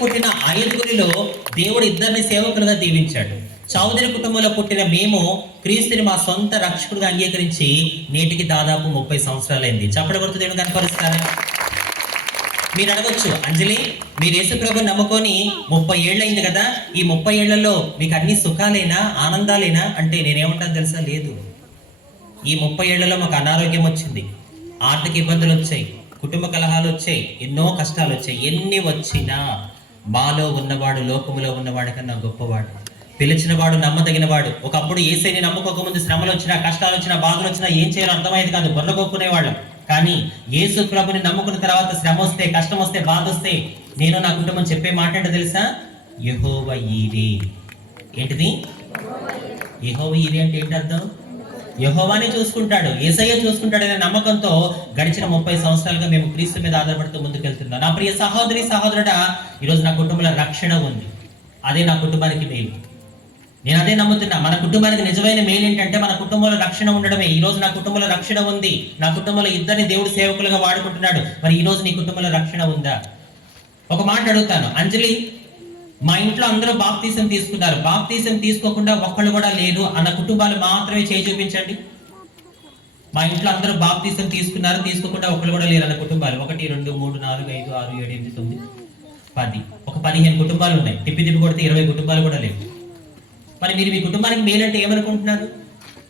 పుట్టిన 5గురిలో దేవుడు 2 సేవకులుగా దీవించాడు. చౌదరి కుటుంబంలో పుట్టిన మేము క్రీస్తుని మా సొంత రక్షకుడిగా అంగీకరించి నేటికి దాదాపు 30 సంవత్సరాలైంది. చప్పటి కొడుతూ దేవుడు కనపరుస్తారా? మీరు అడగొచ్చు, అంజలి మీరు యేసుప్రభు నమ్ముకొని 30 ఏళ్ళైంది కదా, ఈ 30 ఏళ్లలో మీకు అన్ని సుఖాలేనా, ఆనందాలేనా అంటే నేనేమంటాను తెలుసా? లేదు. ఈ 30 ఏళ్లలో మాకు అనారోగ్యం వచ్చింది, ఆర్థిక ఇబ్బందులు వచ్చాయి, కుటుంబ కలహాలు వచ్చాయి, ఎన్నో కష్టాలు వచ్చాయి. ఎన్ని వచ్చినా మాలో ఉన్నవాడు లోకములో ఉన్నవాడి కన్నా గొప్పవాడు, పిలిచినవాడు నమ్మదగినవాడు. ఒకప్పుడు యేసయ్యని నమ్ముకోకముందు శ్రమలు వచ్చినా, కష్టాలు వచ్చినా, బాధలు వచ్చినా ఏం చేయాలో అర్థమయ్యేది కాదు, బొర్రగొక్కునేవాళ్ళం. కానీ యేసు ప్రభుని నమ్ముకున్న తర్వాత శ్రమ వస్తే, కష్టం వస్తే, బాధ వస్తే నేను నా కుటుంబం చెప్పే మాట ఏంటో తెలుసా? యెహోవా ఈరే. ఏంటిది? యెహోవా ఈరే అంటే ఏంటి అర్థం? యెహోవానే చూసుకుంటాడు, యేసయ్య చూసుకుంటాడు అనే నమ్మకంతో గడిచిన 30 సంవత్సరాలుగా మేము క్రీస్తు మీద ఆధారపడుతూ ముందుకెళ్తున్నాం. నా ప్రియ సహోదరి సహోదరుడా, ఈరోజు నా కుటుంబంలో రక్షణ ఉంది. అదే నా కుటుంబానికి మేలు. నేను అదే నమ్ముతున్నా. మన కుటుంబానికి నిజమైన మేలు ఏంటంటే మన కుటుంబంలో రక్షణ ఉండడమే. ఈ రోజు నా కుటుంబంలో రక్షణ ఉంది. నా కుటుంబంలో 2 దేవుడు సేవకులుగా వాడుకుంటున్నాడు. మరి ఈ రోజు నీ కుటుంబంలో రక్షణ ఉందా? ఒక మాట అడుగుతాను, అంజలి మా ఇంట్లో అందరూ బాప్తీసం తీసుకున్నారు, బాప్తీసం తీసుకోకుండా ఒక్కళ్ళు కూడా లేరు అన్న కుటుంబాలు మాత్రమే చేయి చూపించండి. మా ఇంట్లో అందరూ బాప్తీసం తీసుకున్నారు, తీసుకోకుండా ఒక్కళ్ళు కూడా లేరు అన్న కుటుంబాలు 1 2 3 4 5 6 7 8 9 10 ఒక 15 కుటుంబాలు ఉన్నాయి. తిప్పి తిప్పి కొడితే 20 కుటుంబాలు కూడా లేవు. మరి మీరు మీ కుటుంబానికి మేలంటే ఏమనుకుంటున్నారు?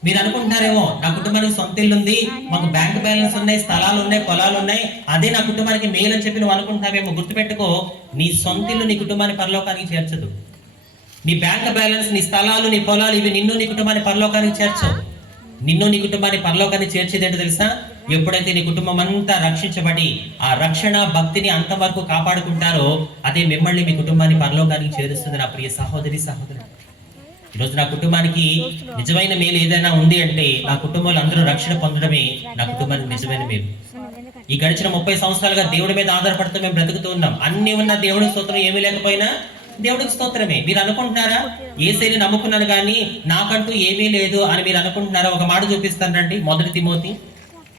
మీరు అనుకుంటున్నారేమో నా కుటుంబానికి సొంత ఇల్లు ఉంది, మాకు బ్యాంక్ బ్యాలెన్స్ ఉన్నాయి, స్థలాలు ఉన్నాయి, పొలాలు ఉన్నాయి, అదే నా కుటుంబానికి మేలు అని చెప్పి నువ్వు అనుకుంటున్నావేమో. గుర్తుపెట్టుకో, నీ సొంత ఇల్లు నీ కుటుంబాన్ని పరలోకానికి చేర్చదు. నీ బ్యాంక్ బ్యాలెన్స్, నీ స్థలాలు, నీ పొలాలు ఇవి నిన్ను నీ కుటుంబాన్ని పరలోకానికి చేర్చవు. నిన్ను నీ కుటుంబాన్ని పరలోకానికి చేర్చేది ఏంటో తెలుసా? ఎప్పుడైతే నీ కుటుంబం అంతా రక్షించబడి ఆ రక్షణ భక్తిని అంతవరకు కాపాడుకుంటారో అదే మిమ్మల్ని మీ కుటుంబాన్ని పరలోకానికి చేరుస్తుంది. నా ప్రియ సహోదరి సహోదరుడు, ఈరోజు నా కుటుంబానికి నిజమైన మేలు ఏదైనా ఉంది అంటే నా కుటుంబంలో అందరూ రక్షణ పొందడమే నా కుటుంబానికి నిజమైన మేలు. ఈ గడిచిన 30 సంవత్సరాలుగా దేవుడి మీద ఆధారపడుతూ మేము బ్రతుకుతూ ఉన్నాం. అన్ని ఉన్న దేవుడికి స్తోత్రం, ఏమీ లేకపోయినా దేవుడికి స్తోత్రమే. మీరు అనుకుంటున్నారా యేసయ్యని నమ్ముకున్నాను కానీ నాకంటూ ఏమీ లేదు అని మీరు అనుకుంటున్నారా? ఒక మాట చూపిస్తాను రండి. 1 తిమోతి